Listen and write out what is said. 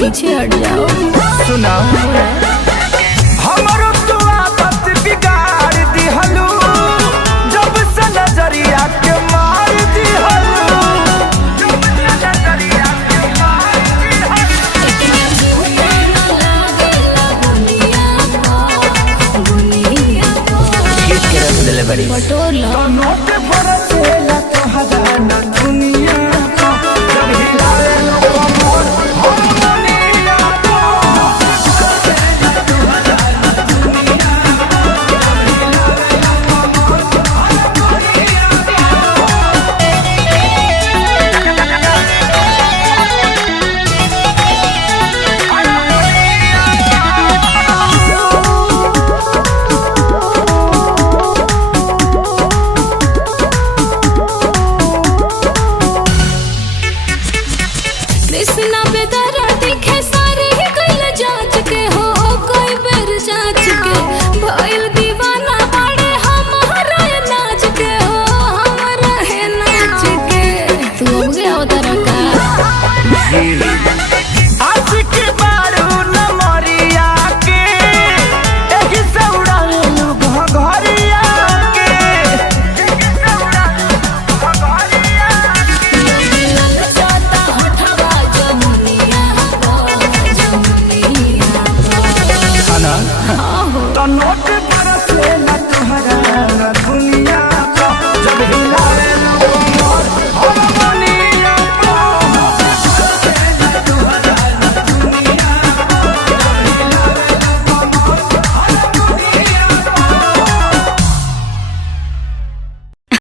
पीछे हट जाओ। सुना हमरो तो आदत बिगाड़ दिहलू, जब से नजरिया के मार दिहलू, जब से नजरिया के मार दिहलू। बटोर लो नोट बरसेला तोहरा ना दुनिया को, जब हिलाए लो कमर हम दुनिया को। बरसेला तोहरा ना दुनिया को, जब हिलाए लो कमर हम दुनिया कृष्णा बेदरा दिखे सारे ही कइल जांच के हो, कोई बेर जांच के भइल दीवाना बड़े हमारा नाच के हो, हमारा है नाच के। तू हो गया उधर का